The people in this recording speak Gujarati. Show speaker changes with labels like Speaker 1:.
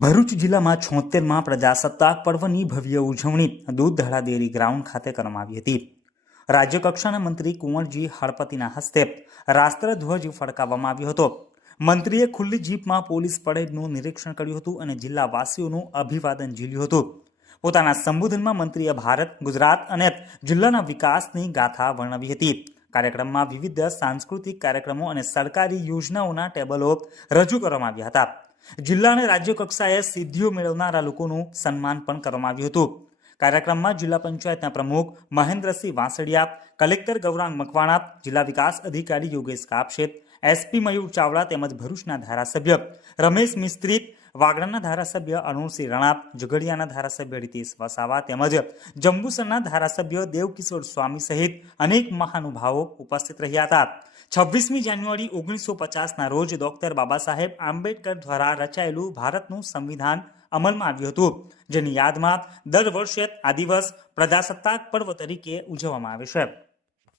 Speaker 1: ભરૂચ જિલ્લામાં છોતેરમાં પ્રજાસત્તાક પર્વની ભવ્ય ઉજવણી દૂધધાડા ડેરી ગ્રાઉન્ડ ખાતે કરવામાં આવી હતી. રાજ્યકક્ષાના મંત્રી કુંવરજી હળપતિના હસ્તે રાષ્ટ્રધ્વજ ફડકાવવામાં આવ્યો હતો. મંત્રીએ ખુલ્લી જીપમાં પોલીસ પરેડનું નિરીક્ષણ કર્યું હતું અને જિલ્લાવાસીઓનું અભિવાદન ઝીલ્યું હતું. પોતાના સંબોધનમાં મંત્રીએ ભારત, ગુજરાત અને જિલ્લાના વિકાસની ગાથા વર્ણવી હતી. કાર્યક્રમમાં વિવિધ સાંસ્કૃતિક કાર્યક્રમો અને સરકારી યોજનાઓના ટેબલો રજૂ કરવામાં આવ્યા હતા. જિલ્લા અને રાજ્ય કક્ષાએ સિદ્ધિઓ મેળવનારા લોકોનું સન્માન પણ કરવામાં આવ્યું હતું. કાર્યક્રમમાં જિલ્લા પંચાયતના પ્રમુખ મહેન્દ્રસિંહ વાંસળિયા કલેક્ટર ગૌરાંગ મકવાણા, જિલ્લા વિકાસ અધિકારી યોગેશ કાપશેત એસપી મયુર ચાવડા તેમજ ભરૂચના ધારાસભ્ય રમેશ મિસ્ત્રી વાગડાના ધારાસભ્ય અરુણસિંહ રણાપ ઝઘડિયાના ધારાસભ્ય રીતેશ વસાવા તેમજ જંબુસરના ધારાસભ્ય દેવકિશોર સ્વામી સહિત અનેક મહાનુભાવો ઉપસ્થિત રહ્યા હતા. છવ્વીસમી જાન્યુઆરી ઓગણીસો પચાસના રોજ ડોક્ટર બાબા સાહેબ આંબેડકર દ્વારા રચાયેલું ભારતનું સંવિધાન અમલમાં આવ્યું હતું, જેની યાદમાં દર વર્ષે આ દિવસ પ્રજાસત્તાક પર્વ તરીકે ઉજવવામાં આવે છે.